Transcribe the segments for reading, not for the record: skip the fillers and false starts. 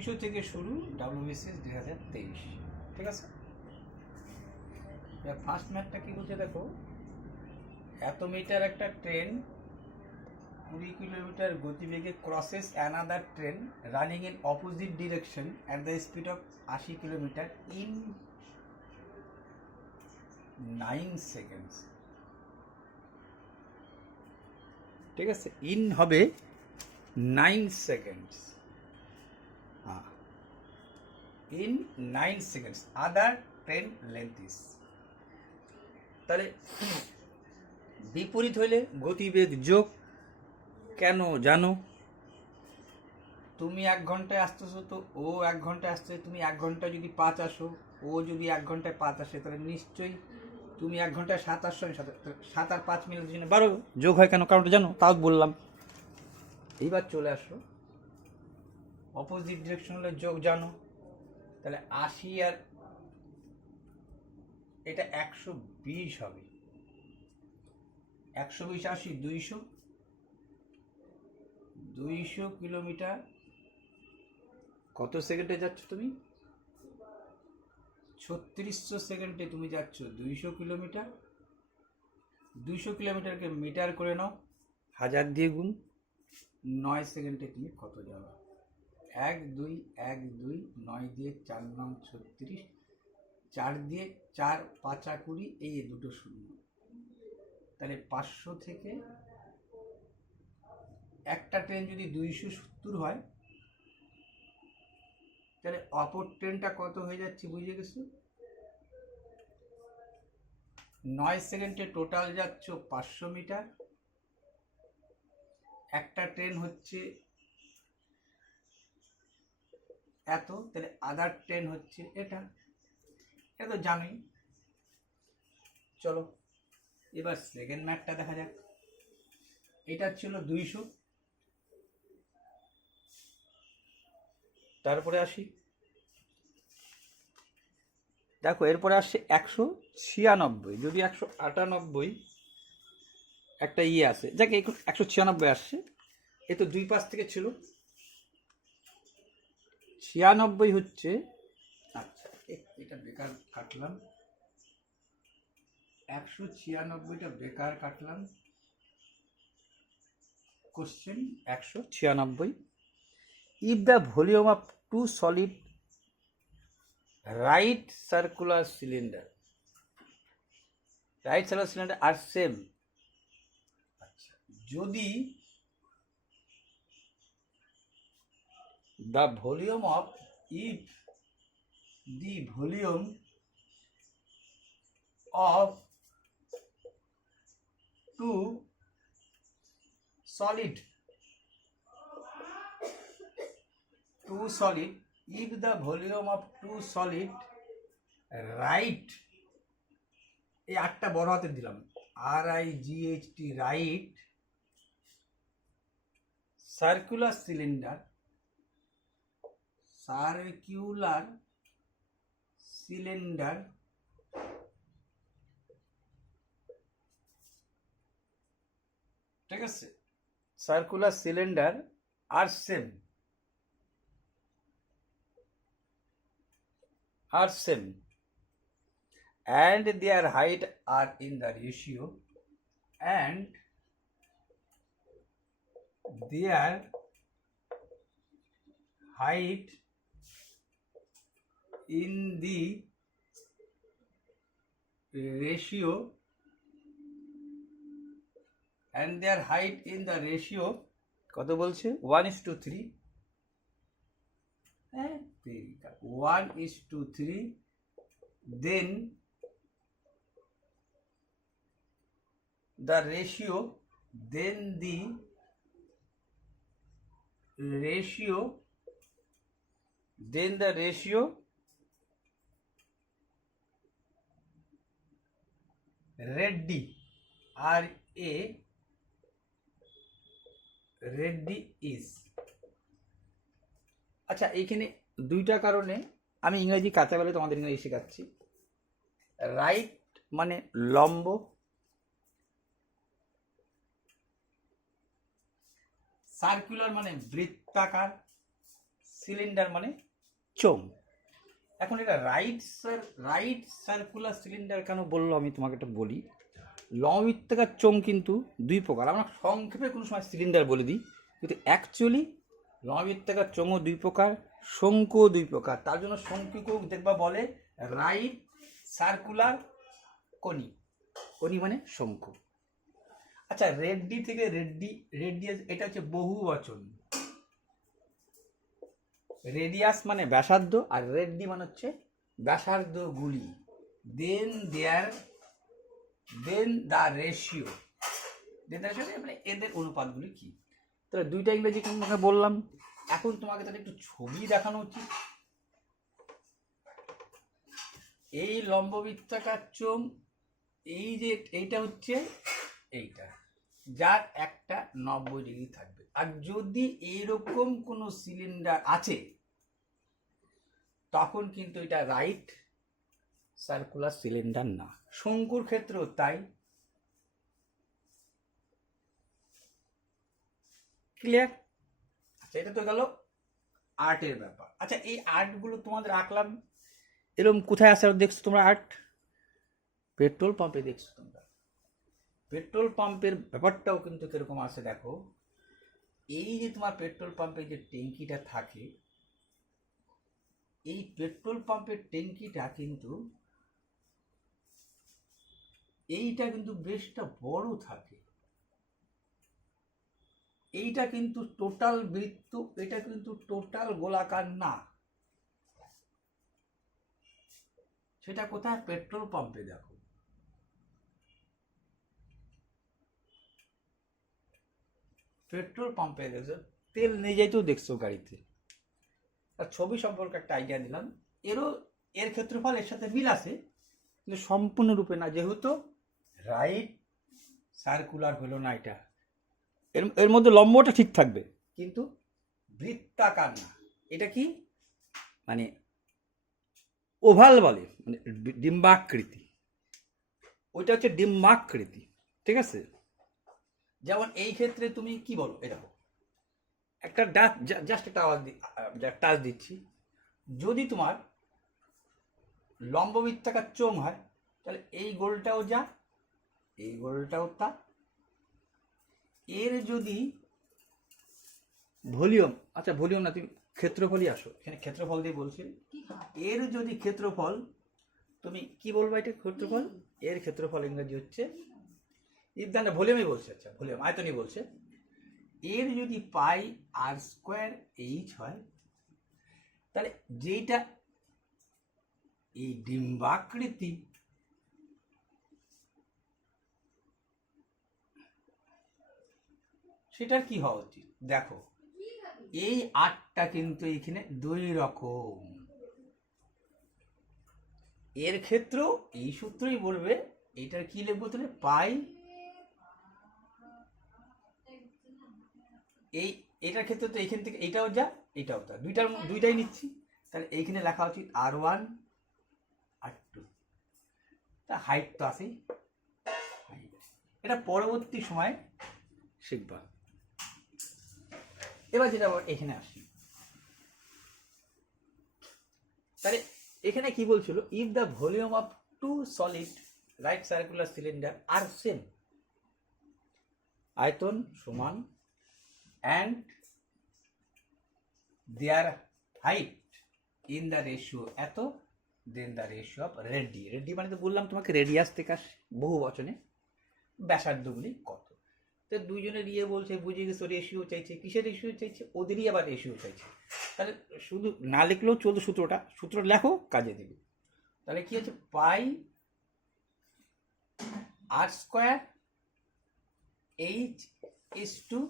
200 থেকে শুরু, WBCS 2023, ঠিক আছে। ফার্স্ট ম্যাথটা কি বলছে দেখো, এত মিটার একটা ট্রেন 20 কিলোমিটার গতিবেগে crosses another train running in opposite direction at the speed of 80 kilometre in 9 seconds. ঠিক আছে, ইন হবে 9 seconds, in 9 seconds, other train length is. তাহলে বিপরীত হইলে গতিবেগ যোগ কেন জানো? তুমি 1 ঘন্টায় আসতেছো, তো ও 1 ঘন্টায় আসছে, তুমি 1 ঘন্টায় যদি 5 আসো, ও যদি 1 ঘন্টায় 5 আসে, তাহলে নিশ্চয়ই তুমি 1 ঘন্টায় 7 আসছো, 7 আর 5 মিনিটের জন্য 12 যোগ হয় কেন, কারণটা জানো? তাও বললাম। এইবার চলে আসো, অপোজিট ডিরেকশন হলে যোগ জানো, তাহলে 80 আর এটা 120 হবে, 120 80 200, 200 কিলোমিটার কত সেকেন্ডে যাচ্ছ তুমি? 3600 সেকেন্ডে তুমি যাচ্ছ 200 কিলোমিটার। 200 কিলোমিটারকে মিটার করে নাও, 1000 দিয়ে গুণ, 9 সেকেন্ডে তুমি কত যাবে? 1 2 1 2, 9 দিয়ে 4 9 36, 4 দিয়ে 4 5 20, এই দুটো শূন্য, তাহলে 500 থেকে একটা ট্রেন যদি 270 হয়, তাহলে অপর ট্রেনটা কত হয়ে যাচ্ছে বুঝে গেছো? 9 সেকেন্ডে টোটাল যাচ্ছ 500 মিটার, একটা ট্রেন হচ্ছে এত, তাহলে আদার ট্রেন হচ্ছে এটা তো জানোই। চলো এবার সেকেন্ড ম্যাথটা দেখা যাক। এটা ছিল 200, তারপরে আসি, দেখো এরপরে আসছে 196, যদি 198 একটা আসে, যাকে 196 আসছে, এ তো দুই পাশ থেকে ছিল 96 হচ্ছে, আচ্ছা এটা বেকার কাটলাম, 196টা বেকার কাটলাম। Question 196, if the volume of two solid right circular cylinder are same, আচ্ছা যদি the volume of, if the volume of two solid, if the volume of two solid right, এই আটটা বড় হাতে দিলাম, RIGHT, right circular cylinder, ঠিক আছে, circular cylinder are same, and their height are in the ratio, and their height in the ratio, and their height in the ratio কত বলছে? 1:3, 1:3, then the ratio, ready, ready is, আচ্ছা এইখানে দুইটা কারণে আমি ইংরেজি কাঁচা বলে তোমাদের ইংরেজি শেখাচ্ছি। রাইট মানে লম্ব, সার্কুলার মানে বৃত্তাকার, সিলিন্ডার মানে চোঙ। এখন এটা রাইট সার্কুলার সিলিন্ডার কেন বললো আমি তোমাকে একটা বলি। লম্ববৃত্তাকার চোঙ কিন্তু দুই প্রকার। আমরা সংক্ষেপে কোনো সময় সিলিন্ডার বলে দিই, কিন্তু অ্যাকচুয়ালি লম্ববৃত্তাকার চোঙও দুই প্রকার, শঙ্কুও দুই প্রকার। তার জন্য শঙ্কুকেও দেখবা বলে রাইট সার্কুলার কোনি। কোনি মানে শঙ্কু। আচ্ছা, রেড্ডি থেকে রেডিয়াস, এটা হচ্ছে বহু বচন। রেডিয়াস মানে ব্যাসার্ধ, আর রেড্ডি মানে হচ্ছে ব্যাসার্ধ গুলি। দেন দ্য রেশিও, মানে এদের অনুপাতগুলি কি। তাহলে দুইটা ইংরেজি তোমাকে বললাম। এখন তোমাকে তাহলে একটু ছবি দেখানো উচিত। এই লম্ববৃত্তাকার চোঙ, এই যে এইটা হচ্ছে এইটা, যার একটা 90 ডিগ্রি থাকবে। আর যদি এইরকম কোনো সিলিন্ডার আছে তখন কিন্তু এটা রাইট সার্কুলার সিলিন্ডার না। শঙ্কুর ক্ষেত্রেও তাই। ক্লিয়ার? আচ্ছা, এটা তো গেল আর্টের ব্যাপার। আচ্ছা, এই আর্টগুলো তোমাদের আঁকলাম, এরকম কোথায় আছে দেখছো তোমরা আর্ট? পেট্রোল পাম্পে দেখছো তোমরা। পেট্রোল পাম্পের ব্যাপারটাও কিন্তু কিরকম আছে দেখো। এই যে তোমার পেট্রোল পাম্পে যে ট্যাঙ্কিটা থাকে, এই পেট্রোল পাম্পের ট্যাঙ্কিটা কিন্তু এইটা কিন্তু বেশটা বড় থাকে। এইটা কিন্তু টোটাল বৃত্ত, এটা কিন্তু টোটাল গোলাকার না। সেটা কোথায়? পেট্রোল পাম্পে দেখো। পেট্রোল পাম্পে দেখছো, তেল নিয়ে যাইতেও দেখছো গাড়িতে। আর ছবি সম্পর্কে একটা আইডিয়া দিলাম। এর ক্ষেত্রফল এর সাথে মিল আছে, কিন্তু সম্পূর্ণরূপে না, যেহেতু রাইট সার্কুলার হলো না। এটা এর মধ্যে লম্বটা ঠিক থাকবে, কিন্তু বৃত্তাকার না। এটা কি মানে ওভাল বলে, মানে ডিম্বাকৃতি। ওইটা হচ্ছে ডিম্বাকৃতি, ঠিক আছে? যেমন এই ক্ষেত্রে তুমি কি বলো, এরকম একটা জাস্ট একটা আওয়াজ টাচ দিচ্ছি। যদি তোমার লম্ববৃত্তাকার চোঙ হয়, তাহলে এই গোলটাও যা, এই গোলটাও তা। এর যদি ভলিউম, আচ্ছা ভলিউম না, তুমি ক্ষেত্রফলই আসো, এখানে ক্ষেত্রফল দিয়ে বলছি। এর যদি ক্ষেত্রফল, তুমি কি বলবো এটা ক্ষেত্রফল? এর ক্ষেত্রফল ইংরেজি হচ্ছে ইদানটা ভলিউমই বলছে। আচ্ছা, ভলিউম আয়তনই বলছে। এর যদি পাই আর স্কোয়ার এইচ হয়, তাহলে যেটা এই ডিম্বাকৃতি, সেটার কি হওয়া উচিত দেখো। এই আটটা কিন্তু এখানে দুই রকম। এর ক্ষেত্রেও এই সূত্রই বলবে। এটার কি লিখবো তাহলে? পাই। এটার ক্ষেত্রে তো এইখান থেকে এইটাও যা, এটাও তা, দুইটাই নিচ্ছি। তাহলে এইখানে লেখা উচিত R1 R2। তা হাইট তো আছেই। এটা পরবর্তী সময় শিখবা। এবার যেটা এখানে আসি, তাহলে এখানে কি বলছিল? If the volume of two solid right circular cylinder are same, আয়তন সমান, and their height in the ratio এত, then the ratio of ready মানে তো বললাম তোমাকে রেডিয়াস থেকে আসে, বহু বচনে ব্যাসার্ধগুলি কত। তো দুইজনের ইয়ে বলছে, বুঝে গেছো, রেশিও চাইছে। কিসের রেশিও চাইছে? ওদেরই আবার রেশিও চাইছে। তাহলে শুধু না লিখলেও চলতো, সূত্র লেখো, কাজে দেবে। তাহলে কি হচ্ছে? Pi r square h is to,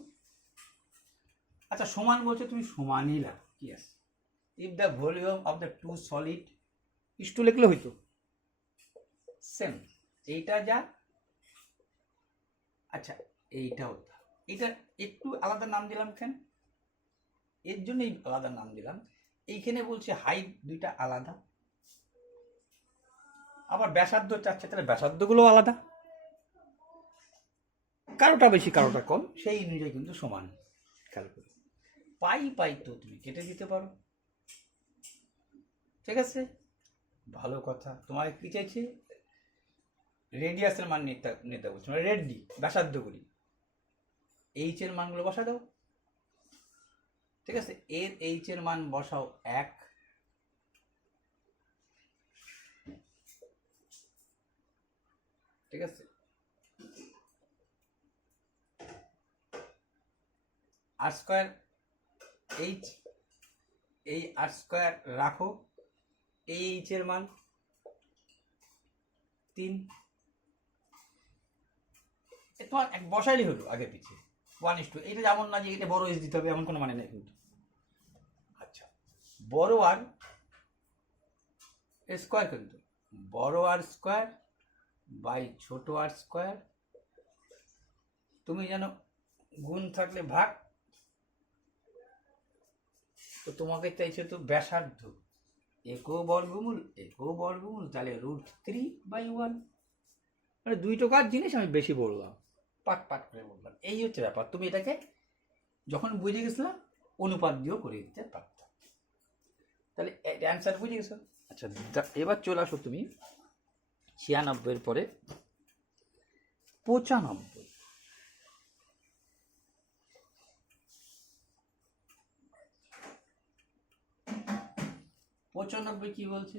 আচ্ছা সমান বলছে, তুমি সমানই লেখো, কি আছে? If the volume of the two solid is to লিখলে হইতো সেম। এইটা যা, আচ্ছা এইটাও তা। এটা একটু আলাদা নাম দিলাম কেন? এর জন্যই আলাদা নাম দিলাম। এইখানে বলছে হাইট দুইটা আলাদা, আবার ব্যাসার্ধ চাচ্ছে, তাহলে ব্যাসার্ধগুলো আলাদা, কারোটা বেশি কারোটা কম, সেই অনুযায়ী কিন্তু সমান। খেয়াল করো, পাই তো তুমি কেটে দিতে পারো। ঠিক আছে, ভালো কথা। তোমাকে কি চাইছে? রেডিয়াসের মান নিতে বলছে, মানে রেডি ব্যাসার্ধ করি, এইচ এর মানগুলো বসা দাও। ঠিক আছে, এর এইচ এর মান বসাও 1, ঠিক আছে, আর স্কোয়ার এইচ, এই আর স্কোয়ার রাখো, এই এইচ এর মান 3, তোমার এক বসাইলেই হলো আগে পিছিয়ে 1:2। এটা যেমন না যে এটা বড় এইচ দিতে হবে, এমন কোনো মানে নেই কিন্তু। আচ্ছা, বড় আর স্কোয়ার, কিন্তু বড় আর স্কোয়ার বাই ছোট আর স্কোয়ার, তুমি জানো গুণ থাকলে ভাগ, তো তোমাকে চাইছে তো ব্যাসার্ধ, একও বর্গমূল একও বর্গমূল, তাহলে √3/1। মানে দুই টাকার জিনিস আমি বেশি বললাম, পাট পাট করে বললাম, এই হচ্ছে ব্যাপার। তুমি এটাকে যখন বুঝে গেছিলাম অনুপাত দিয়েও করে দিতে পারতাম। তাহলে অ্যান্সার বুঝে গেছো। আচ্ছা, এবার চলে আসো তুমি 96 পরে 95। 95 কি বলছে?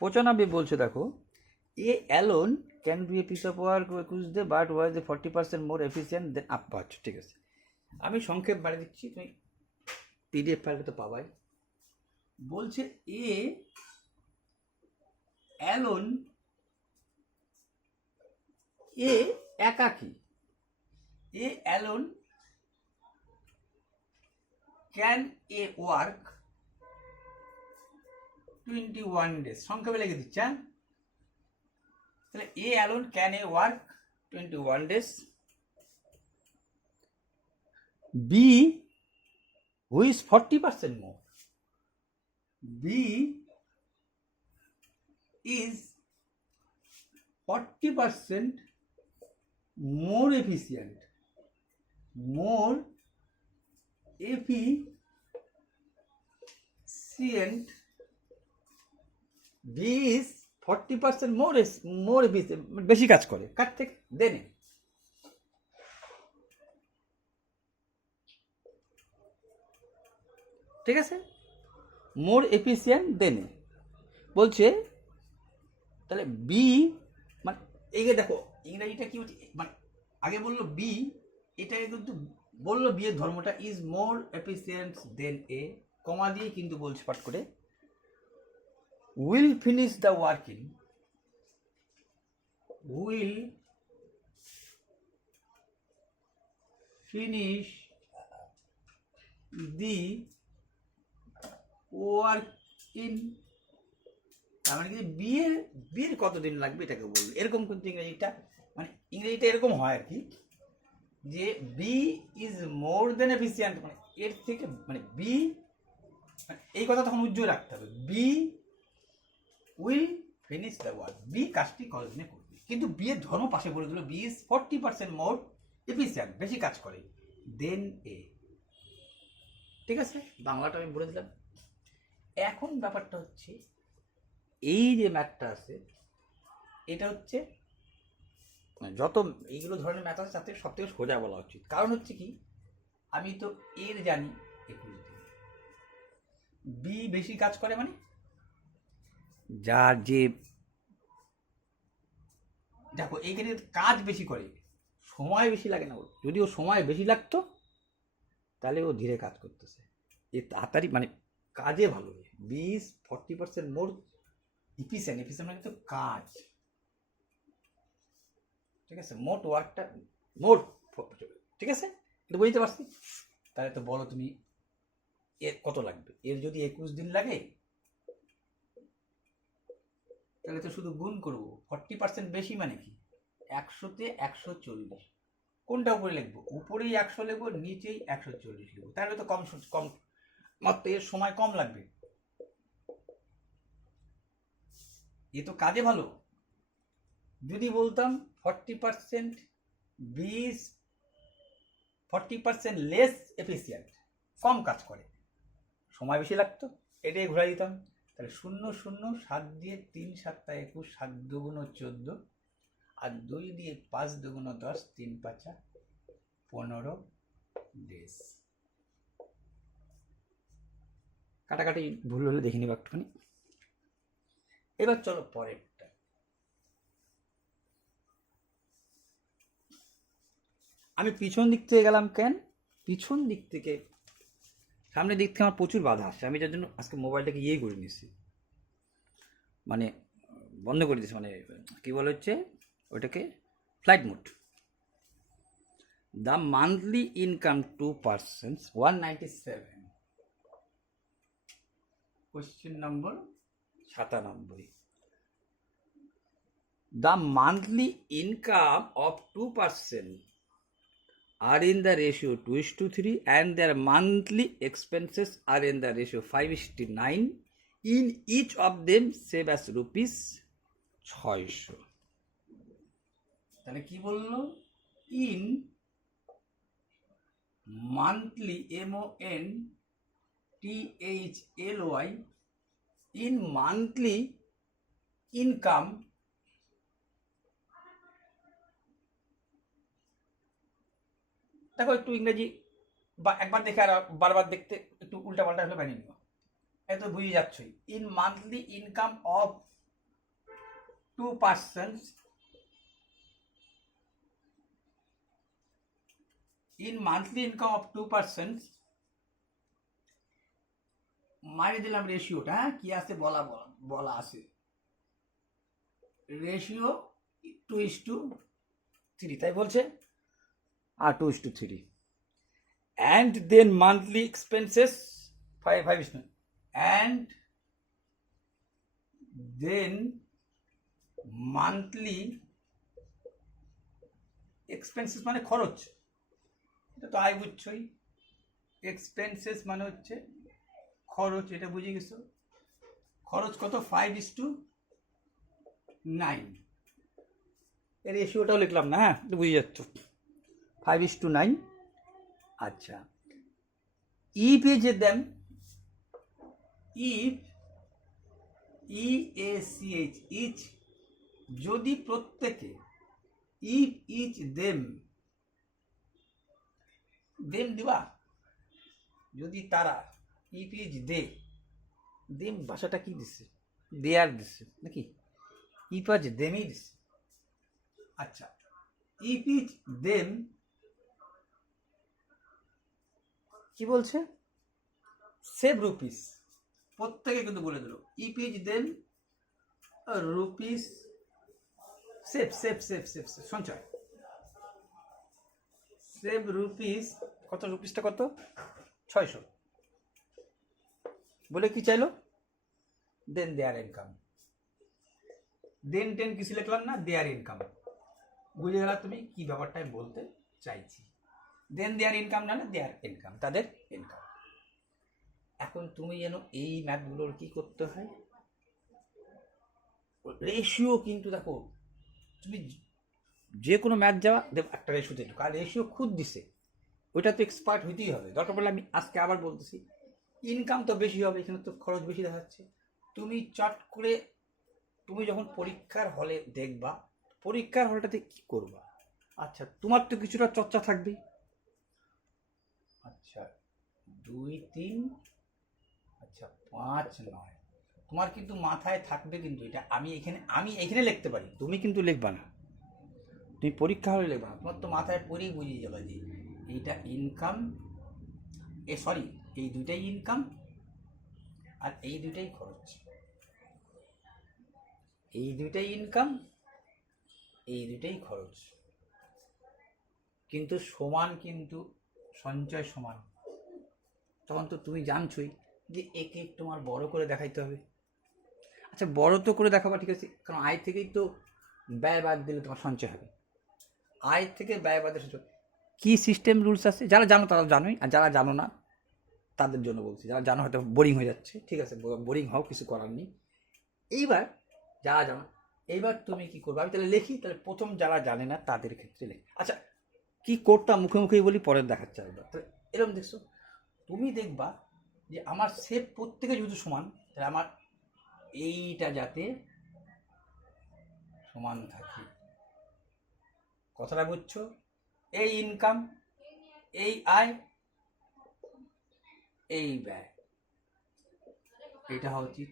95 বলছে, দেখো, A alone can be a piece of work কুজদে but was a 40% more efficient than আপাচ। ঠিক আছে, আমি সংক্ষেপ বাড়ি দিচ্ছি, তুমি পিডিএফ ফাইলটা তো পাবাই। বলছে এ অ্যালোন, এ একাকী, A alone can a work 21 days, সংক্ষেপে লিখে দিচ্ছি। হ্যাঁ, তাহলে A alone can a work 21 days, B who is 40% more, B is 40% more efficient, more efficient, B is 40% more efficient, বেশি কাজ করে কার থেকে, দেনে। ঠিক আছে, মোর এফিসিয়েন্ট দেনে বলছে। তাহলে বি, মানে এই দেখো ইংরেজিটা কি হচ্ছে, মানে আগে বললো বি, এটা কিন্তু বললো বি এর ধর্মটা ইজ মোর এফিসিয়েন্ট দেন এ, কমা দিয়ে কিন্তু বলছে পাঠ করে, will finish the working, will finish the work in, তার মানে কি বিয়ের কতদিন লাগবে এটাকে বলবে, এরকম কিন্তু ইংরেজিটা, মানে ইংরেজিটা এরকম হয় আর কি, যে B is more than efficient, মানে এর থেকে, মানে বি, এই কথা তখন উজ্জ্বল রাখতে হবে, B will finish the work, B কাজটি কতদিনে করবে, কিন্তু বি এর ধর্ম পাশে বলে দিল বি ইজ 40% মোর এফিসিয়েন্ট, বেশি কাজ করে দেন এ। ঠিক আছে, বাংলাটা আমি বলে দিলাম। এখন ব্যাপারটা হচ্ছে এই যে ম্যাথটা আছে, এটা হচ্ছে যত এইগুলো ধরনের ম্যাথ আছে তাতে সব থেকে সোজা বলা উচিত, কারণ হচ্ছে কি, আমি তো এর জানি 21 দিন, বি বেশি কাজ করে, মানে যার যে, দেখো এইখানে কাজ বেশি করে, সময় বেশি লাগে না, যদি ও সময় বেশি লাগতো তাহলে ও ধীরে কাজ করতেছে, এ তাড়াতাড়ি মানে কাজে ভালো, বি ইজ 40% মোর এফিসিয়েন্ট, মানে কিন্তু কাজ, ঠিক আছে, মোট ওয়ার্কটা মোট, ঠিক আছে, কিন্তু বুঝতে পারছি। তাহলে তো বলো তুমি এর কত লাগবে, এর যদি 21 দিন লাগে তাহলে তো শুধু গুণ করবো, 40% বেশি মানে কি, 100-তে 140, কোনটা উপরে লিখবো, উপরেই 100 লিখবো, নিচেই 140 লিখবো, তাহলে তো কম মাত্র এর সময় কম লাগবে, এ তো কাজে ভালো। যদি বলতাম 40% বিশ 40% লেস এফিসিয়েন্ট, কম কাজ করে, সময় বেশি লাগতো, এটাই ঘুরাই দিতাম। তাহলে 0 0 7 দিয়ে 3 7 21, 7 2 14, আর 2 দিয়ে 5 2 10, 3 5 15 ডেজ। কাটাকাটি ভুল হলে দেখে নিব একটুখানি। এবার চলো পরেরটা। আমি পিছন দিক থেকে গেলাম কেন? পিছন দিক থেকে, সামনের দিক থেকে আমার প্রচুর বাধা আসে। আমি যার জন্য আজকে মোবাইলটাকে ইয়েই করে নিয়েছি, মানে বন্ধ করে দিয়েছি, মানে কী বলে হচ্ছে ওইটাকে, flight mode. The monthly income 2 persons 197। Question number 97। The monthly income of 2 persons are in the ratio 2:3 and their monthly expenses are in the ratio 5:9. In each of them save as rupees 600। তাহলে কি বললো? In monthly, MONTHLY, in monthly income দেখো, একটু ইংরেজি বা একবার দেখে আর বারবার দেখতে একটু উল্টা পাল্টা হলে বানিয়ে নিও, এত বুঝে যাচ্ছই। In monthly income of 2 persons, in monthly income of 2 persons, মারিয়ে দিলাম রেশিওটা, হ্যাঁ কি আছে বলা বলা আছে, রেশিও 2:3, তাই বলছে, আর 2:3, and then monthly expenses 5:9, and then monthly expenses মানে খরচ, এটা তো আয় বুঝছই, এক্সপেন্সেস মানে হচ্ছে খরচ, এটা বুঝে গেছো। খরচ কত? 5:9। এর রেশিওটাও লিখলাম না, হ্যাঁ বুঝে যাচ্ছ, 5:9। আচ্ছা, if is them, if EACH, each, যদি প্রত্যেকে, ইফ ইচ দেম, দেম দিবা, যদি তারা, ইফ ইজ দে, দেম ভাষাটা কি দিচ্ছে? দেয়ার দিচ্ছে নাকি? ইফ আজ দেমই দিচ্ছে। আচ্ছা, ইফ ইজ দেম কি বলছে? সেভ রুপিস, প্রত্যেকে কিন্তু বলে দিল, if is them rupees, save save save save সঞ্চয়, সেভ রুপিস, কত রুপিসটা কত? 600। বলে কি চাইলো? দেন দেয়ার ইনকাম, দেন টেন কিছু লিখলাম না, দেয়ার ইনকাম, বুঝে গেলা তুমি কি ব্যাপারটা বলতে চাইছি। দেন দেয়ার ইনকাম না, দেয়ার ইনকাম, তাদের ইনকাম। এখন তুমি যেন এই ম্যাথগুলোর কি করতে হয়, রেশিও কিন্তু দেখো, তুমি যে কোনো ম্যাথ যাওয়া দেখ একটা রেশিওতে ঢুকো, আর রেশিও খুদ দিছে, ওইটা তো এক্সপার্ট হইতেই হবে। দরকার পড়লে আমি আজকে আবার বলতেছি, ইনকাম তো বেশি হবে, এখানে তো খরচ বেশি দেখাচ্ছে। তুমি চট করে, তুমি যখন পরীক্ষার হলে দেখবা, পরীক্ষার হলটাতে কি করবা? আচ্ছা, তোমার তো কিছুটা চর্চা থাকবেই। আচ্ছা 2 3, আচ্ছা 5 9, তোমার কিন্তু মাথায় থাকবে কিন্তু এটা, আমি এখানে লিখতে পারি, তুমি কিন্তু লিখবা না, তুমি পরীক্ষা হলে লিখবা না, তোমার তো মাথায় পড়েই বুঝিয়ে যাবে যে এইটা ইনকাম, সরি এই দুইটাই ইনকাম আর এই দুইটাই খরচ, এই দুইটাই ইনকাম, এই দুইটাই খরচ, কিন্তু সমান, কিন্তু সঞ্চয় সমান। তখন তো তুমি জানছই যে একে তোমার বড় করে দেখাইতে হবে। আচ্ছা বড় তো করে দেখাবা, ঠিক আছে, কারণ আয় থেকেই তো ব্যয় বাদ দিলে তোমার সঞ্চয় হবে, আয় থেকে ব্যয় বাদ সঞ্চয়। কী সিস্টেম রুলস আছে, যারা জানো তারা জানোই, আর যারা জানো না তাদের জন্য বলছি, যারা জানো হয়তো বোরিং হয়ে যাচ্ছে, ঠিক আছে বোরিং হও, কিছু করার নেই। এইবার যারা জানো, এইবার তুমি কি করবে, আমি তাহলে লিখি, তাহলে প্রথম যারা জানে না তাদের ক্ষেত্রে লিখি। আচ্ছা কি কোডটা মুখে মুখেই বলি, পরের দেখাচ্ছে একবার, তাহলে এরকম দেখছো, তুমি দেখবা যে আমার শেপ প্রত্যেকে যেহেতু সমান, তাহলে আমার এইটা যাতে সমান থাকে। কথাটা বুঝছো? এই ইনকাম, এই আয়, এই ব্যয়, এইটা হওয়া উচিত।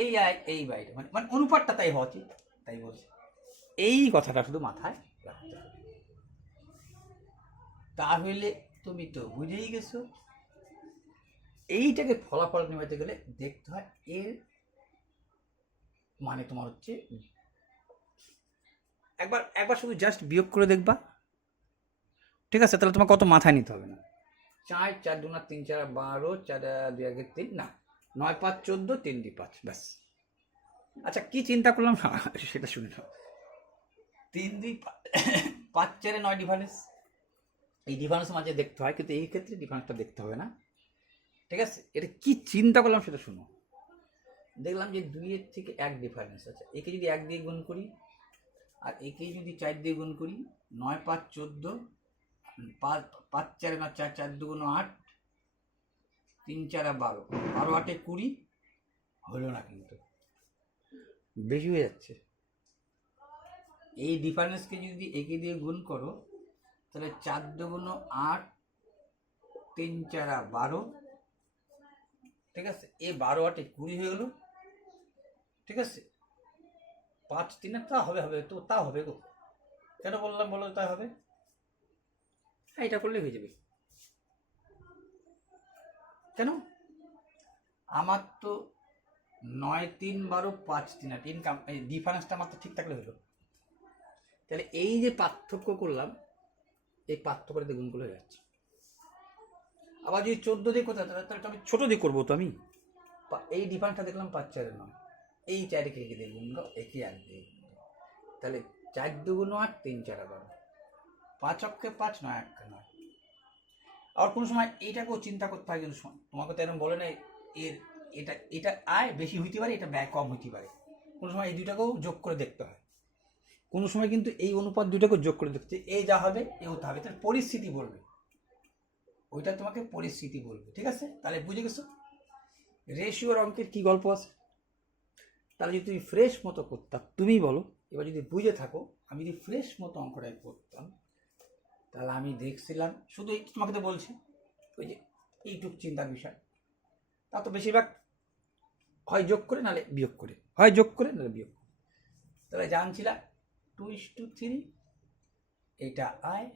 এই আয় এই ব্যয়টা মানে মানে অনুপাতটা তাই হওয়া উচিত। তাই বলছি, এই কথাটা শুধু মাথায় রাখতে হবে। তাহলে তুমি তো বুঝেই গেছো। এইটাকে ফলাফল নেওয়াতে গেলে দেখতে হয় এর মানে তোমার হচ্ছে, একবার একবার শুধু জাস্ট বিয়োগ করে দেখবা, ঠিক আছে? তাহলে তোমার কত মাথায় নিতে হবে না। 4 4 2 3 4 12, 4 2 1 3, না 9 5 14, 3 2 5, ব্যাস। আচ্ছা কি চিন্তা করলাম সেটা শুনে নাও। 3 2 5 4 9 ডিফারেন্স, এই ডিফারেন্স মাঝে দেখতে হয়, কিন্তু এই ক্ষেত্রে ডিফারেন্সটা দেখতে হবে না, ঠিক আছে? এটা কি চিন্তা করলাম সেটা শুনো। দেখলাম যে 2 এর থেকে 1 ডিফারেন্স আছে, একে যদি 1 দিয়ে গুণ করি আর একে যদি 4 দিয়ে গুণ করি, 9 5 14, 5 5 4 9 4 4 2 8, 3 4 12, 12 8 20, হলো না, কিন্তু বেশি হয়ে যাচ্ছে। এই ডিফারেন্সকে যদি একে দিয়ে গুণ করো, তাহলে 4 2 8, 3 4 12, ঠিক আছে? এই 12 8 20 হয়ে গেল, ঠিক আছে? 5 3 তা হবে, হবে তো, তা হবে গো। কেন বললাম বলো? তা হবে, হ্যাঁ এটা করলে হয়ে যাবে। কেন? আমার তো 9 3 12 5 3 8 ইনকাম, এই ডিফারেন্সটা আমার তো ঠিক থাকলে হলো। তাহলে এই যে পার্থক্য করলাম, এই পার্থক্যটা গুণ করে হয়ে যাচ্ছে। আবার যদি 14 দিয়ে কোথায়, তাহলে আমি ছোট দিয়ে করবো তো আমি। এই ডিফারেন্সটা দেখলাম 5 4 9, এই 4 কে দিয়ে গুণ দাও, একে 1 দিয়ে গুণ দাও, তাহলে 4 2 8, 3 4 12, 5 অক্ষে 5, 9 অক্ষে 9। আর কোনো সময় এইটাকেও চিন্তা করতে হয়, কিন্তু তোমাকে তো এরকম বলে না এর এটা এটা আয় বেশি হইতে পারে, এটা ব্যয় কম হইতে পারে। কোনো সময় এই দুইটাকেও যোগ করে দেখতে হয়। কোনো সময় কিন্তু এই অনুপাত দুইটাকে যোগ করে দেখতে, এই যা হবে এ হতে হবে, তার পরিস্থিতি বলবে, ওইটা তোমাকে পরিস্থিতি বলবে, ঠিক আছে? তাহলে বুঝে গেছো রেশিওর অঙ্কের কি গল্প আছে। তাহলে যদি তুমি ফ্রেশ মতো করতাম, তুমি বলো এবার যদি বুঝে থাকো, আমি যদি ফ্রেশ মতো অঙ্কটাই করতাম, তাহলে আমি দেখছিলাম শুধু তোমাকে তো বলছি ওই যে এইটুক চিন্তার বিষয়, তা তো বেশিরভাগ হয় যোগ করে নাহলে বিয়োগ করে, হয় যোগ করে নাহলে বিয়োগ করে। তাহলে জানছিলাম 2:3, এটা আয়,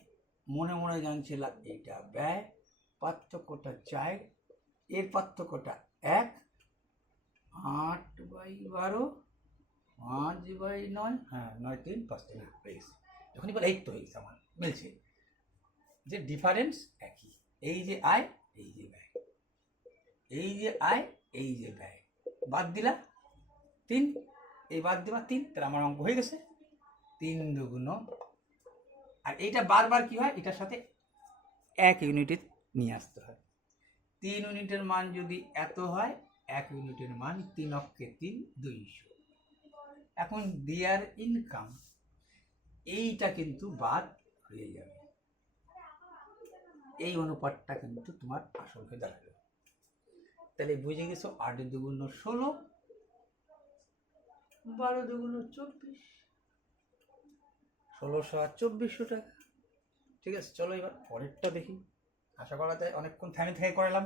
মনে মনে জানছিলাম এটা ব্যয়, পার্থক্যটা 4, এর পার্থক্যটা 1, 8/12, 5/9, হ্যাঁ 9 3 5 3 হয়ে গেছে। যখনই বলে এই তো হয়ে গেছে, আমার মিলছে যে ডিফারেন্স একই। এই যে আয়, এই যে ব্যয়, এই যে আয়, এই যে ব্যয়, বাদ দিলা 3, এই বাদ দিবা 3, তাহলে আমার অঙ্ক হয়ে গেছে 3 2 আর এইটা বারবার কি হয়, এটার সাথে 1 ইউনিটে নিয়ে আসতে হয়। 3 ইউনিটের মান যদি এত হয়, 1 ইউনিটের মান 3 অক্ষে 3, 200। এখন দেয়ার ইনকাম, এইটা কিন্তু বাদ হয়ে যাবে, এই অনুপাতটা কিন্তু তোমার আসল হয়ে দাঁড়াবে। তাহলে বুঝে গেছো 8 2 16, 12 2 24, 1600 আর 2400 টাকা। ঠিক আছে, চলো এবার পরেরটা দেখি। আশা করা যায় অনেকক্ষণ থামে থেকে করালাম।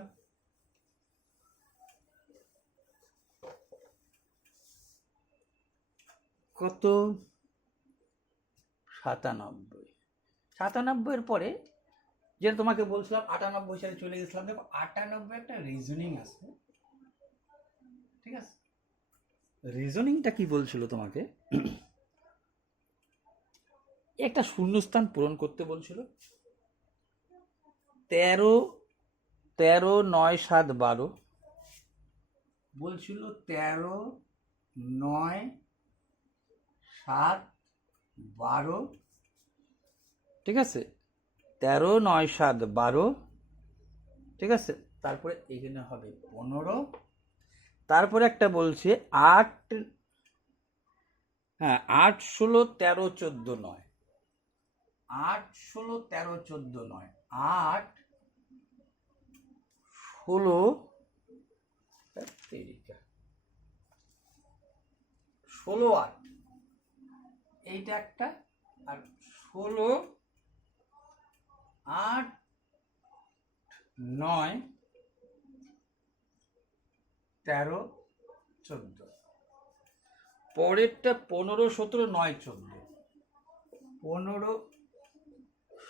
কত? 97। 97-এর পরে যেটা তোমাকে বলছিলাম 98 সালে চলে গেছিলাম। দেখো 98 একটা রিজনিং আছে, ঠিক আছে? রিজনিংটা কি বলছিল তোমাকে, একটা শূন্যস্থান পূরণ করতে বলছিল। 13 13 9 7 12 বলছিল, 13 9 7 12, ঠিক আছে? 13 9 7 12, ঠিক আছে? তারপরে এখানে হবে 15, তারপরে একটা বলছে 8, হ্যাঁ 8 16 13 14 9, 8 16 13 14 9, 8 16 তেরিকা 16 8 এইটা একটা, আর 16 8 9 13 14, পরেরটা 15 17 9 14, 15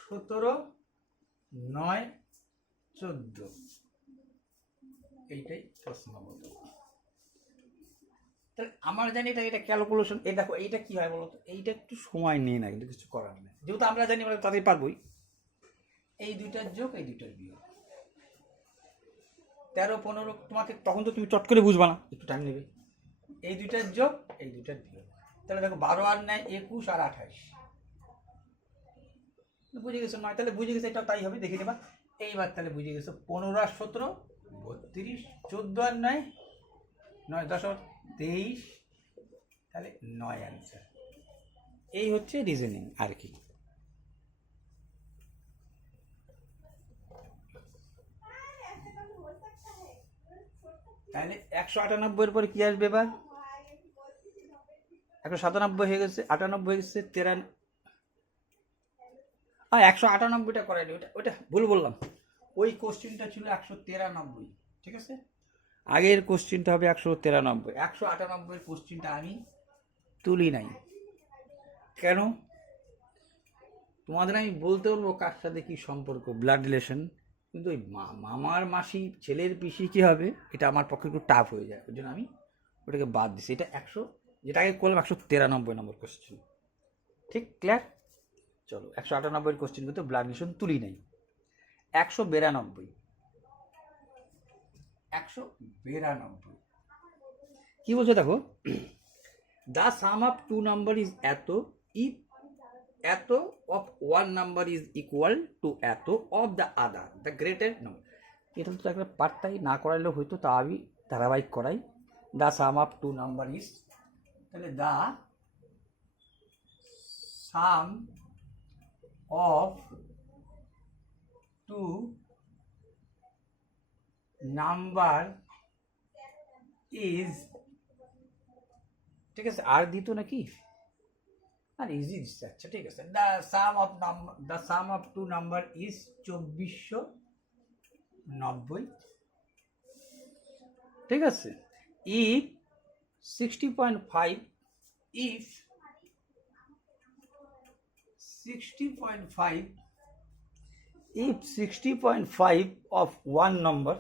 17 9 14, এইটাই প্রশ্নবোধক। তাহলে আমরা জানি এটা এটা ক্যালকুলেশন। এই দেখো এইটা কি হয় বলো তো, এইটা একটু সময় নিয়ে না, কিন্তু কিছু করার নেই, যেহেতু আমরা জানি আমরা তাড়াতাড়ি পারবোই। এই দুইটার যোগ এই দুইটার বিয়োগ, 13 15, তোমাকে তখন তো তুমি চট করে বুঝবা না, একটু টাইম নেবে। এই দুইটার যোগ এই দুইটার বিয়োগ, তাহলে দেখো 12 আর 9 21 আর 28, বুঝে গেছো নয়? তাহলে বুঝে গেছো, এটা তাই হবে, দেখে নেবা। এইবার তাহলে বুঝে গেছো 15 আর 17 32, 14 আর 9 9 10 আর 23, তাহলে 9 অ্যান্সার। এই হচ্ছে রিজনিং আর কি। তাহলে 198 পরে কি আসবে এবার? 197 হয়ে গেছে, 98 হয়ে গেছে, 93, 198টা করাইনি, ওটা ভুল বললাম। ওই কোশ্চেনটা ছিল 193, ঠিক আছে? আগের কোশ্চেনটা হবে 193। 198 কোশ্চেনটা আমি তুলি নাই। কেন? তোমাদের আমি বলতে পারবো কার সাথে কি সম্পর্ক, ব্লাড রিলেশন, কিন্তু ওই মামার মাসি ছেলের পিসি কি হবে, এটা আমার পক্ষে একটু টাফ হয়ে যায়, ওই জন্য আমি ওটাকে বাদ দিচ্ছি। এটা 100, যেটা আগে করলাম 193 নম্বর কোশ্চেন। ঠিক ক্লিয়ার? চলো 198 কোশ্চেন কিন্তু ব্লাড রিলেশন তুলি নাই। 192 কি বলছো দেখো, the sum of 2 number is এত ইফ এত of 1 number is equal to এত of the other the greater number. এটা তো একটা পার্টটাই না করাইলেও হয়তো, তা আমি ধারাবাহিক করাই। The sum of 2 number is, তাহলে the sum of 2 number is, ঠিক আছে? আর দিত নাকি, আর ইজি দিচ্ছে, আচ্ছা ঠিক আছে। The sum of 2 number is 2490, ঠিক আছে? If 60.5, if 60.5, if 60.5 of one number,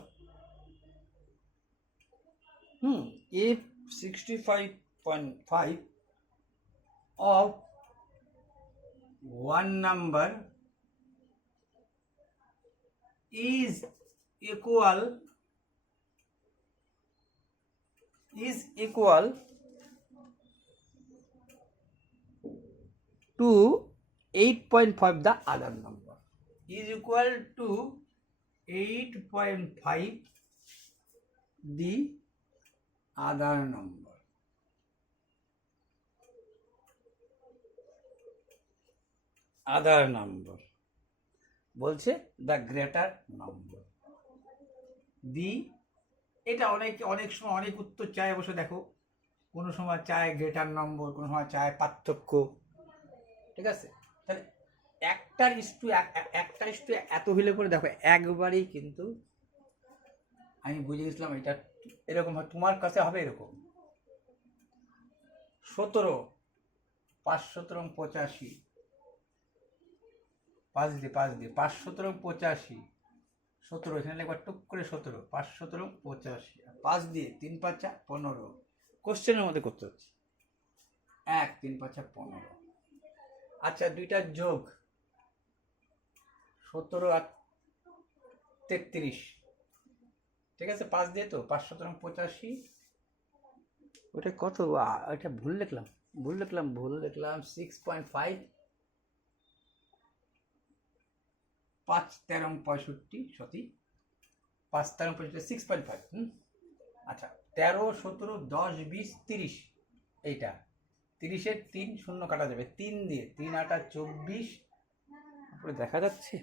if 65.5 of one number is equal to 8.5 the other number, is equal to 8.5 the other number. Other number বলছে the greater number. দি এটা অনেক সময় অনেক উত্তর চায়, অবশ্য দেখো কোনো সময় চায় গ্রেটার নম্বর, কোনো সময় চায় পার্থক্য, ঠিক আছে? তাহলে একটার ইস্টু এত হলে পরে দেখো একবারেই কিন্তু আমি বুঝে গেছিলাম এটা এরকম হয়, তোমার কাছে হবে এরকম 17 5 17 85, 5 দিয়ে 5 17 85, 17 এখানে একবার টুক করে 17 5 17 85, 5 দিয়ে 3 5 15, কোশ্চেনের মধ্যে করতে হচ্ছে 1 3 5 15। আচ্ছা দুইটার যোগ 17 আর 33, ঠিক আছে? 5 দিয়ে তো 5 17 85, ওটা কত? এটা ভুল লিখলাম 6.5, 5 13 65 সত্যি 5 13 65 6.5। আচ্ছা 13 17 10 20 30, এইটা 30-এর 3 শূন্য কাটা যাবে, 3 দিয়ে 3 8 24, উপরে দেখা যাচ্ছে?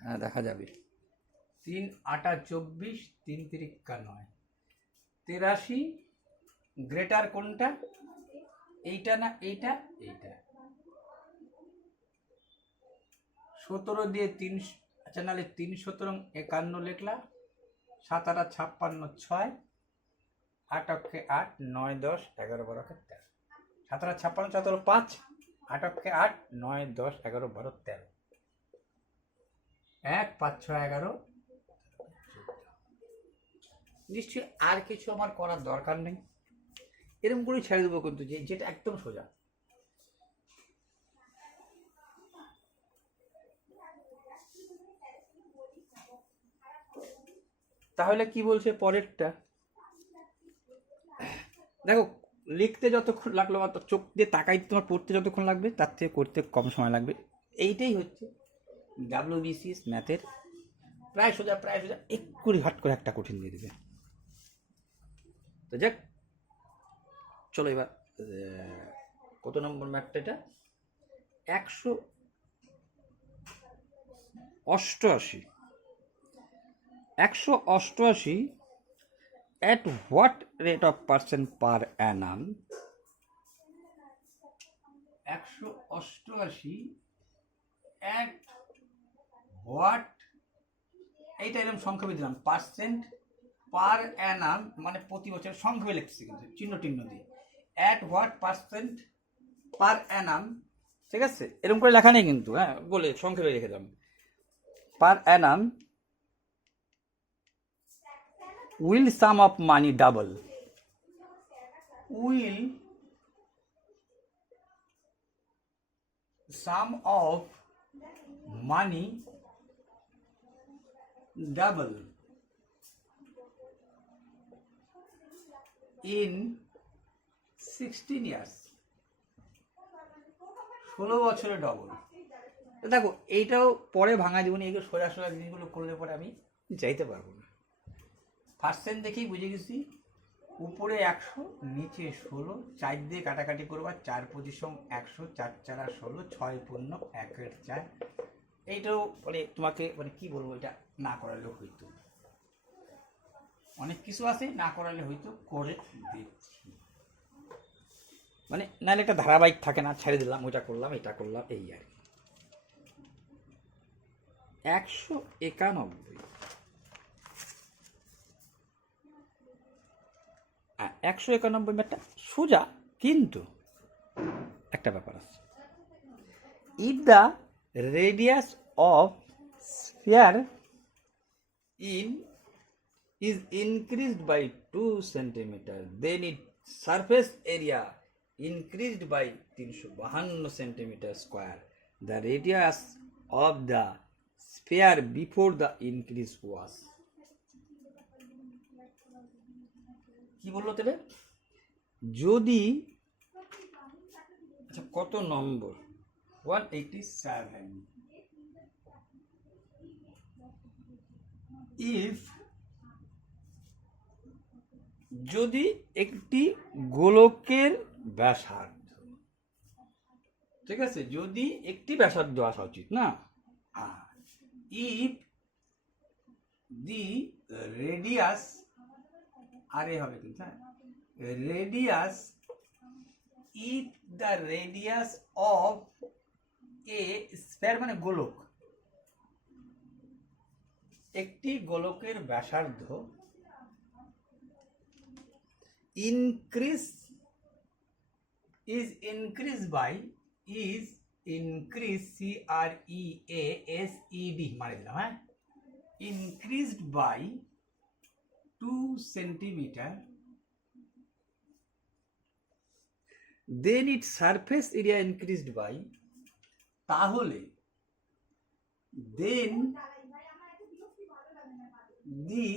হ্যাঁ দেখা যাবে। তিন আটা 24, 3 তিরিকা 9, 83। গ্রেটার কোনটা? এইটা না এইটা? এইটা। 17 দিয়ে 3, আচ্ছা নাহলে 3 17 51 লিখলা, 7 8 56 6, 8 অক্ষে 8, 9 10 11 12 13। 7 8 56 7 5, 8 অক্ষে 8, 9 10 11 12 13। 1 5 6 11। নিশ্চয়ই আর কিছু আমার করার দরকার নেই, এরকম করে ছেড়ে দেবো কিন্তু, যেটা একদম সোজা। তাহলে কি বলছে পরেরটা? দেখো লিখতে যতক্ষণ লাগলো বা চোখ দিয়ে তাকাই তোমার পড়তে যতক্ষণ লাগবে তার থেকে করতে কম সময় লাগবে। এইটাই হচ্ছে WBCS ম্যাথের প্রায় সোজা, প্রায় সোজা, একটু হাট করে একটা কঠিন দিয়ে দেবে। তো যাক, চলো এবার কত নম্বর ম্যাথটা এটা? 188। 188 at what rate of percent per annum? 188 at what, এইটা এরকম সংখ্যাবে দিলাম, পার্সেন্ট পার অ্যানাম, মানে প্রতি বছর সংখ্যাবে লিখছি কিন্তু চিহ্ন টিহ্ন দিয়ে। অ্যাট হোয়াট পার্সেন্ট পার অ্যানাম, ঠিক আছে, এরকম করে লেখা নেই কিন্তু, হ্যাঁ বলে সংখ্যাবে রেখে দিলাম। পার Anam will sum of money double? Will sum of money double in 16 years? 16 বছরে ডবল। দেখো এইটাও পরে ভাঙা জীবনে এইগুলো সোজা সোজা জিনিসগুলো করলে পরে আমি যাইতে পারবো না। পার্সেন্ট দেখেই বুঝে গেছি, উপরে 100 নিচে 16, 4 দিয়ে কাটাকাটি করবা, 4 25 100, 4 4 16, 6 15 1 4। এইটাও মানে তোমাকে মানে কি বলবো, এটা না করালে হইতো, অনেক কিছু আছে না করালে হইতো, করে দিচ্ছি। মানে নাহলে একটা ধারাবাহিক থাকে না, ছেড়ে দিলাম, ওইটা করলাম এটা করলাম, এই আর কি। 191। 191 ম্যাথটা সোজা, কিন্তু একটা ব্যাপার আছে। If the radius of sphere is increased by 2 centimeter, then its surface area increased by 352 centimeter square. The radius of the sphere before the increase was? কি বললো তবে? যদি, আচ্ছা কত নম্বর? 187। ইফ, যদি একটি গোলকের ব্যাসার্ধ, ঠিক আছে, যদি একটি ব্যাসার্ধ আসা উচিত না, ইফ দি রেডিয়াস, আরে হবে কিন্তু, হ্যাঁ, radius, if the radius of A sphere মানে গোলক, একটি গোলকের ব্যাসার্ধ increase by CREASED মানে দিলাম, হ্যাঁ, increased by 2 centimeter, then its surface area increased by, তাহলে then the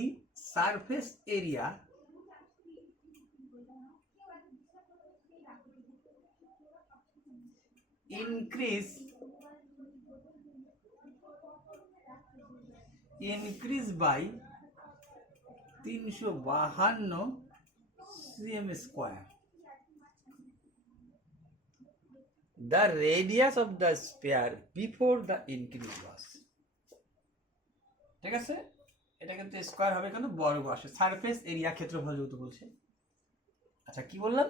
surface area increase by 352 cm square. The radius of the sphere before the increase was, ঠিক আছে, এটা কিন্তু স্কোয়ার হবে কিন্তু বর্গ আসে, সারফেস এরিয়া ক্ষেত্রফল যেহেতু বলছে। আচ্ছা কি বললাম,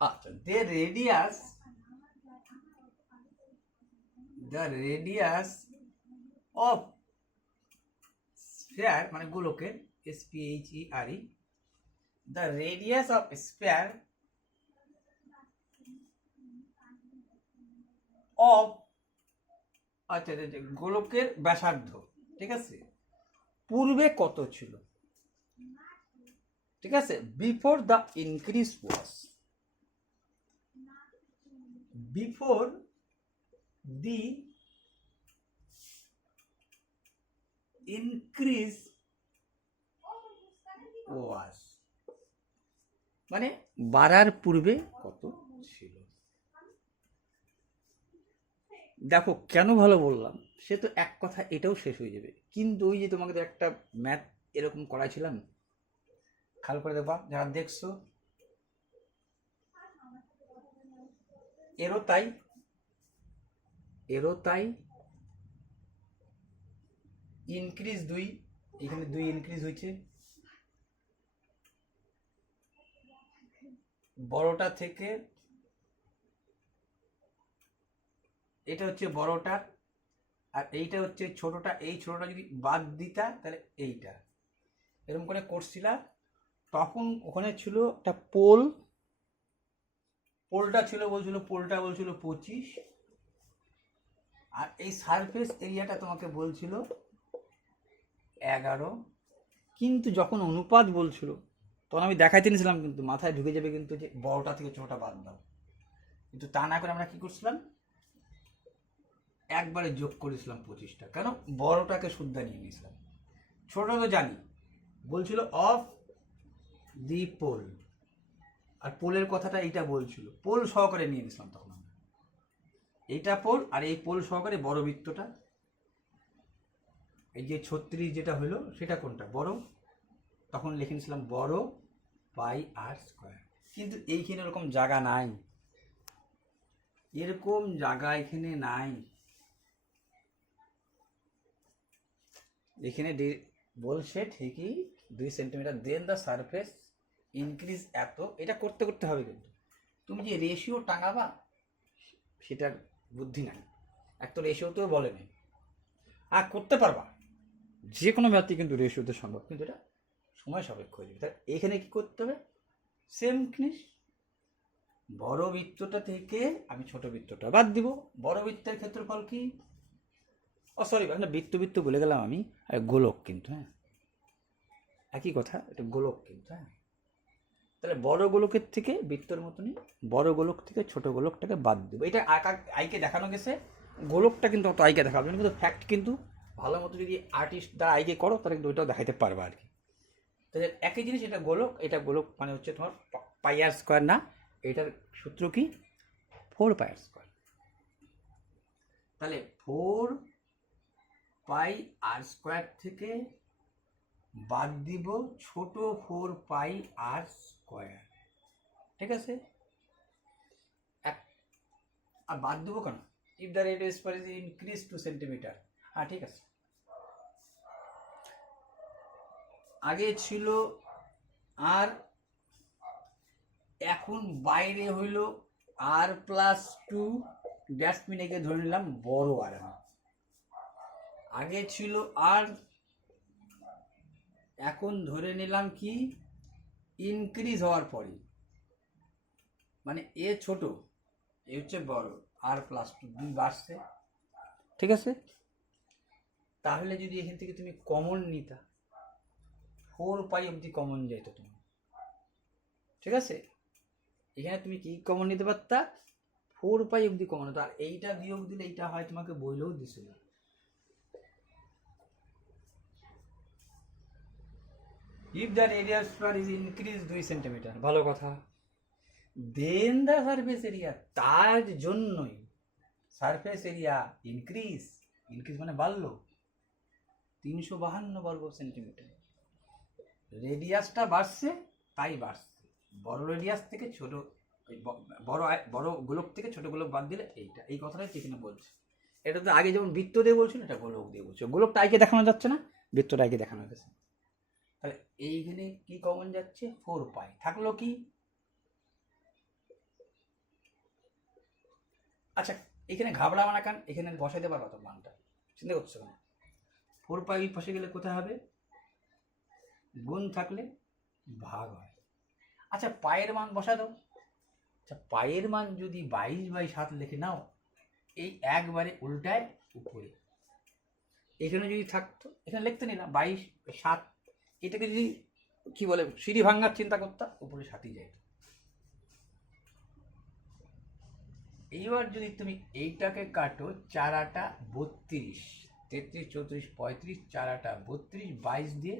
আচ্ছা the radius of sphere মানে গোলকের, SPHERE, the radius of sphere of, আচ্ছা গোলকের ব্যাসার্ধ, ঠিক আছে, পূর্বে কত ছিল, ঠিক আছে, before the increase was, before the increase was মানে বাড়ার পূর্বে কত ছিল। দেখো কেন ভালো বললাম, সে তো এক কথা এটাও শেষ হয়ে যাবে, কিন্তু ওই যে তোমাকে একটা ম্যাথ এরকম করাইছিলাম, খেয়াল করে দেখবা যারা দেখছো, এরও তাই ইনক্রিজ 2, এখানে 2 ইনক্রিজ হয়েছে, বড়টা থেকে, এটা হচ্ছে বড়টার আর এইটা হচ্ছে ছোটটা, এই ছোটটা যদি বাদ দিতা তাহলে এইটা এরকম করে করছিলা, তখন ওখানে ছিল একটা পোলটা ছিল বলছিল 25, আর এই সারফেস এরিয়াটা তোমাকে বলছিল 11, কিন্তু যখন অনুপাত বলছিল তখন আমি দেখাইতে নিয়েছিলাম, কিন্তু মাথায় ঢুকে যাবে কিন্তু যে বড়টা থেকে ছোটটা বাদ দাও, কিন্তু তা না করে আমরা কি করছিলাম, একবারে যোগ করেছিলাম 25টা, কেন বড়টাকে শুদ্ধা নিয়ে নিয়েছিলাম, ছোট তো জানি বলছিল অফ দি পোল, আর পোলের কথাটা এইটা বলছিল, পোল সহকারে নিয়ে নিয়েছিলাম তখন আমরা, এইটা পোল আর এই পোল সহকারে বড় বৃত্তটা, এই যে 36 যেটা হলো সেটা কোনটা বড়, তখন লিখে নিয়েছিলাম বড় পাই আর স্কোয়ার, কিন্তু এইখানে এরকম জায়গা নাই, এরকম জায়গা এখানে নাই, এখানে বলছে ঠিকই 2 centimetre, then the surface increase এত, এটা করতে করতে হবে, কিন্তু তুমি যে রেশিও টাঙাবা সেটার বুদ্ধি নাই, এক তো রেশিওতেও বলে নেই, আর করতে পারবা যে কোনো ম্যাথই কিন্তু রেশিওতে সম্ভব, কিন্তু এটা সময় সাপেক্ষ হয়ে যাবে, তাই এখানে কি করতে হবে, সেম জিনিস, বড় বৃত্তটা থেকে আমি ছোট বৃত্তটা বাদ দিব, বড় বৃত্তের ক্ষেত্রফল কি, সরি বৃত্ত বলে গেলাম আমি, গোলক কিন্তু, হ্যাঁ একই কথা, এটা গোলক কিন্তু, হ্যাঁ তাহলে বড় গোলকের থেকে বৃত্তর মতনই বড় গোলক থেকে ছোট গোলকটাকে বাদ দেবো, এটা আইকে দেখানো গেছে, গোলকটা কিন্তু অত আইকে দেখাবে না, কিন্তু ফ্যাক্ট কিন্তু ভালো মতো যদি আর্টিস্ট দ্বারা আইকে করো তাহলে কিন্তু ওইটাও দেখাইতে পারবে আর কি। তাহলে একই জিনিস, এটা গোলক মানে হচ্ছে তোমার পাই আর স্কোয়ার না, এটার সূত্র কি 4 পাই আর স্কোয়ার, তাহলে 4 পাই আর স্কোয়ার থেকে বাদ দিব ছোট 4 পাই আর স্কোয়ার, ঠিক আছে, আর বাদ দেবো কেন, if the radius square is increase 2 centimetre, হ্যাঁ ঠিক আছে, আগে ছিল আর, এখন বাইরে হইল r+2 ড্যাশমিনেকে ধরে নিলাম বড় আর, আগে ছিল আর, এখন ধরে নিলাম কি ইনক্রিজ হওয়ার পরে, মানে এ ছোট এ হচ্ছে বড়, r+2 2 বাড়ছে, ঠিক আছে, তাহলে যদি এখান থেকে তুমি কমন নিতা 4 পাই অবধি কমন যেত তুমি, ঠিক আছে, এখানে তুমি কি কমন নিতে পারতা 4 পাই অবধি কমন হতো, আর এইটা বিয়োগ দিলে এইটা হয় তোমাকে বইলেও দিছিল, if the radius square is increased 2 centimetre, ভালো কথা, দেন দ্য সারফেস এরিয়া, তার জন্যই সারফেস এরিয়া ইনক্রিজ মানে বাড়লো 352 বর্গ সেন্টিমিটার, রেডিয়াসটা বাড়ছে তাই বাড়ছে, বড় রেডিয়াস থেকে ছোট, বড় গোলক থেকে ছোট গোলক বাদ দিলে এইটা, এই কথাটাই এখানে বলছে, এটা তো আগে যেমন বৃত্ত দিয়ে বলছিল, এটা গোলক দিয়ে বলছো। গোলকটা আইকে দেখানো যাচ্ছে না, বৃত্তটা আইকে দেখানো গেছে। তাহলে এইখানে কি কমন যাচ্ছে, 4 পাই থাকলো কি। আচ্ছা এখানে ঘাবড়া মানা কান, এখানে বসাইতে পারবা তো মানটা, চিন্তা করছো না। 4 পাই পাশে গেলে কোথায় হবে, গুণ থাকলে ভাগ হয়। আচ্ছা পায়ের মান বসা দাও। আচ্ছা পায়ের মান যদি 22/7 লিখে নাও, এই একবারে উল্টায় উপরে। এখানে যদি থাকতো, এখানে লিখতে নিলাম 22/7, এটাকে যদি কি বলে সিঁড়ি ভাঙার চিন্তা করতাম, উপরে 7ই যায়। এইবার যদি তুমি এইটাকে কাটো, 4 8 32, 33 34 35, 4 8 32, 22 দিয়ে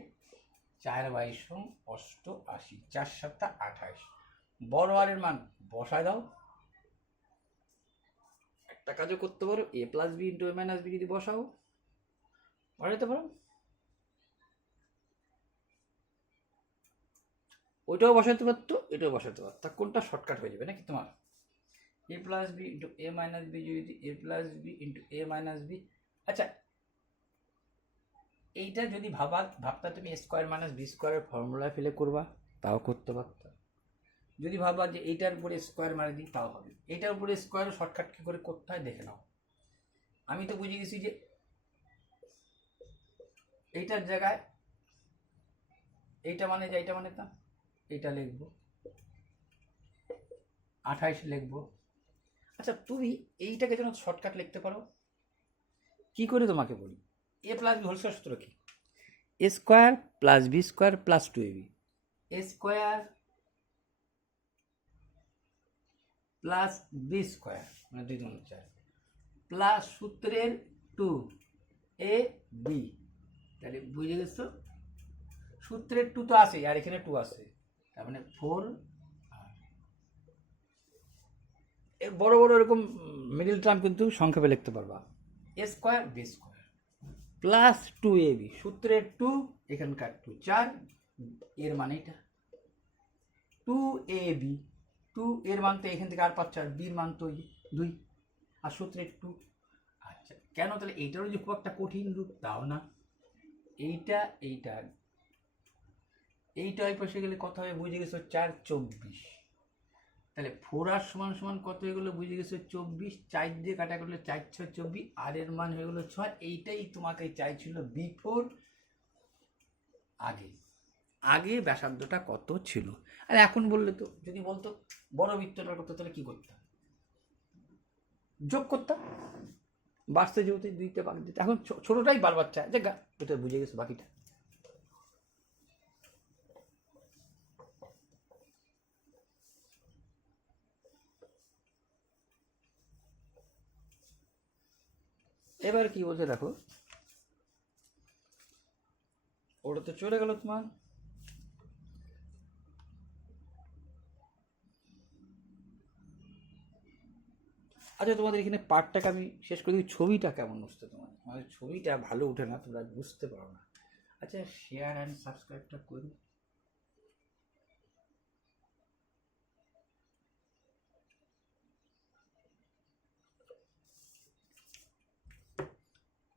4 22 88, 4 7 28। বড় আরের মান বসায় দাও। একটা কাজও করতে পারো, a plus B into a minus B যদি বসাও, বসাইতে পারো। ওইটাও বসাতে পারতো, এটাও বসাতে পারতো, কোনটা শর্টকাট হয়ে যাবে নাকি তোমার। a plus B into a minus B যদি a plus B into a minus B. আচ্ছা এইটা যদি ভাবতা তুমি স্কোয়ার মাইনাস বি স্কোয়ারের ফর্মুলা ফেলে করবা, তাও করতে পারত। যদি ভাববা যে এইটার উপরে স্কোয়ার মারি দিই, তাও হবে। এইটার উপরে স্কোয়ার শর্টকাট কি করে করতে হয় দেখে নাও। আমি তো বুঝে গেছি যে এইটার জায়গায় এইটা মানে যে এইটা মানে তা এইটা লিখবো, 28 লিখবো। আচ্ছা তুমি এইটাকে যেন শর্টকাট লিখতে পারো, কি করে তোমাকে বলি। a plus B whole square সূত্র কি, a square plus B square plus 2ab, a square plus B square মানে 2 2 4 প্লাস সূত্রের 2ab। তাহলে বুঝে গেছো, সূত্রের 2 তো আসে আর এখানে 2 আসে, তার মানে 4। বড় বড় এরকম মিডিল টার্ম কিন্তু সংক্ষেপে লিখতে পারবা, a square B square plus 2ab, সূত্রের 2 এখানকার 2 4, এর মানে এটা 2ab। 2 এর মান তো এখান থেকে আর 5 4, বির মান তো 2 আর সূত্রের 2। আচ্ছা কেন তাহলে এইটারও যে খুব একটা কঠিন রূপ তাও না। এইটা এইটা এইটা ওই পাশে গেলে কত হবে বুঝে গেছো, 4 24। তাহলে 4r সমান সমান কত হয়ে গেলো বুঝে গেছো, 24। 4 দিয়ে কাটা করলে 4 6 24, আর এর মান হয়ে গেলো 6। এইটাই তোমাকে চাইছিল বিফোর, আগে আগে ব্যাসার্ধটা কত ছিল। আর এখন বললে তো, যদি বলতো বড় বৃত্তটার কত, তাহলে কি করতাম, যোগ করতাম, বাড়তে যেহেতু দুইটা ভাগ দিতে। এখন ছোটটাই বারবার চায় যে এটা বুঝে গেছো বাকিটা। এবার কি বলছে দেখো, ওটা তো চলে গেল তোমার। আচ্ছা তোমাদের এখানে পার্টটাকে আমি শেষ করে দিই, ছবিটা কেমন বুঝতে তোমার, আমাদের ছবিটা ভালো উঠে না, তোমরা বুঝতে পারো না। আচ্ছা শেয়ার অ্যান্ড সাবস্ক্রাইবটা করো।